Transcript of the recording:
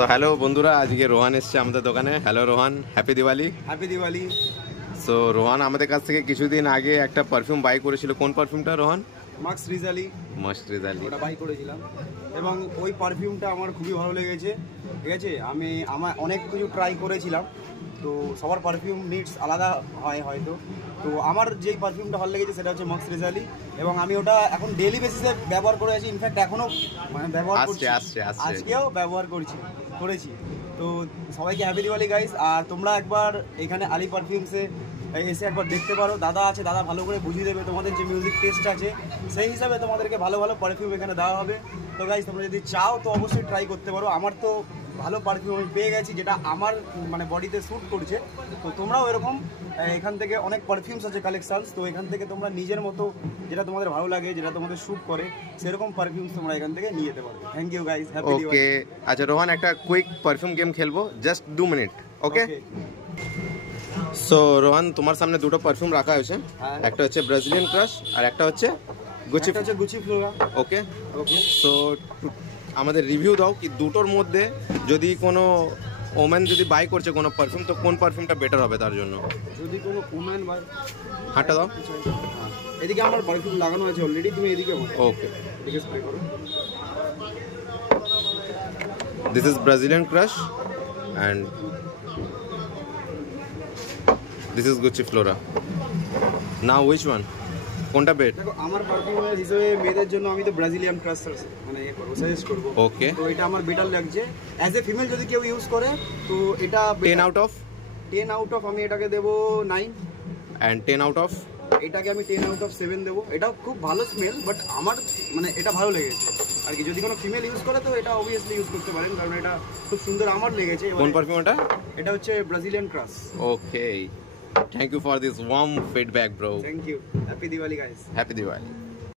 তো হ্যালো বন্ধুরা, আজকে রোহান এসছে আমাদের দোকানে। Hello Rohan, happy Diwali. Happy Diwali. So Rohan আমাদের কাছ থেকে কিছুদিন আগে একটা পারফিউম বাই করেছিল। কোন পারফিউমটা রোহান? মাক্স রিজালি। মাস্ট রিজালি। ওটা বাই করেছিলাম এবং ওই পারফিউমটা আমার খুবই ভালো লেগেছে। ঠিক আছে, আমার অনেক কিছু ট্রাই করেছিলাম, তো সবার পারফিউম নিডস আলাদা হয় হয়তো। তো আমার যেই পারফিউমটা ভালো লেগেছে সেটা হচ্ছে মাক্স রিজালি, এবং আমি ওটা এখন ডেইলি বেসিসে ব্যবহার করে আছি। ইনফ্যাক্ট এখনও ব্যবহার করছি, আজকেও ব্যবহার করেছি। তো সবাইকে হ্যাপি দিওয়ালি গাইস। আর তোমরা একবার এখানে আলি পারফিউমসে এসে একবার দেখতে পারো, দাদা আছে, দাদা ভালো করে বুঝিয়ে দেবে তোমাদের যে মিউজিক টেস্ট আছে সেই হিসাবে তোমাদেরকে ভালো ভালো পারফিউম এখানে দেওয়া হবে। তো গাইস তোমরা যদি চাও তো অবশ্যই ট্রাই করতে পারো। আমার তো ভালো পারফিউম আমি পেয়ে গেছি যেটা আমার বডিতে স্যুট করছে। তো তোমরাও এরকম এখান থেকে অনেক পারফিউমস আছে কালেকশনস, তো এখান থেকে তোমরা নিজের মতো যেটা তোমাদের ভালো লাগে, যেটা তোমাদের স্যুট করে সেরকম পারফিউমস তোমরা এখান থেকে নিয়ে যেতে পারো। Thank you guys, happy Diwali. Okay, আচ্ছা রোহান, একটা কুইক পারফিউম গেম খেলবো, just 2 minute. Okay. So Rohan, তোমার সামনে দুটো পারফিউম রাখা হয়েছে। একটা হচ্ছে ব্রাজিলিয়ান ক্রাশ আর একটা হচ্ছে গুচি ফ্লোরা। ওকে ওকে। সো আমাদের রিভিউ দাও কি দুটোর মধ্যে যদি কোনো ওম্যান যদি বাই করছে কোনো পারফিউম, তো কোন পারফিউমটা বেটার হবে তার জন্য? যদি কোনো ওম্যান বাই, হাঁটা দাও। এদিকে আমার পারফিউম লাগানো আছে অলরেডি, তুমি এদিকে ওকে। এদিকে স্প্রে করো। This is Brazilian Crush and this is Gucci Flora. Now which one? কোনটা বেট? দেখো, আমার পারফিউমের হিসেবে মেয়েদের জন্য আমি তো ব্রাজিলিয়ান ক্রাশ সাজেস্ট করব। ওকে। তো এটা আমার বেটার লাগছে। অ্যাজ এ ফিমেল যদি কেউ ইউজ করে তো এটা 10 out of 10 আউট অফ আমি এটাকে দেবো 9, and 10 out of এটাকে আমি 10 আউট অফ 7 দেবো। এটাও খুব ভালো স্মেল, বাট আমার এটা ভালো লেগেছে আর কি। যদি কোনো ফিমেল ইউজ করে তো এটা অবভিয়াসলি ইউজ করতে পারেন, কারণ এটা খুব সুন্দর আমার লেগেছে। কোন পারফিউম এটা? এটা হচ্ছে Brazilian crush. Okay, thank you for this warm feedback bro. Thank you, happy Diwali guys. Happy Diwali.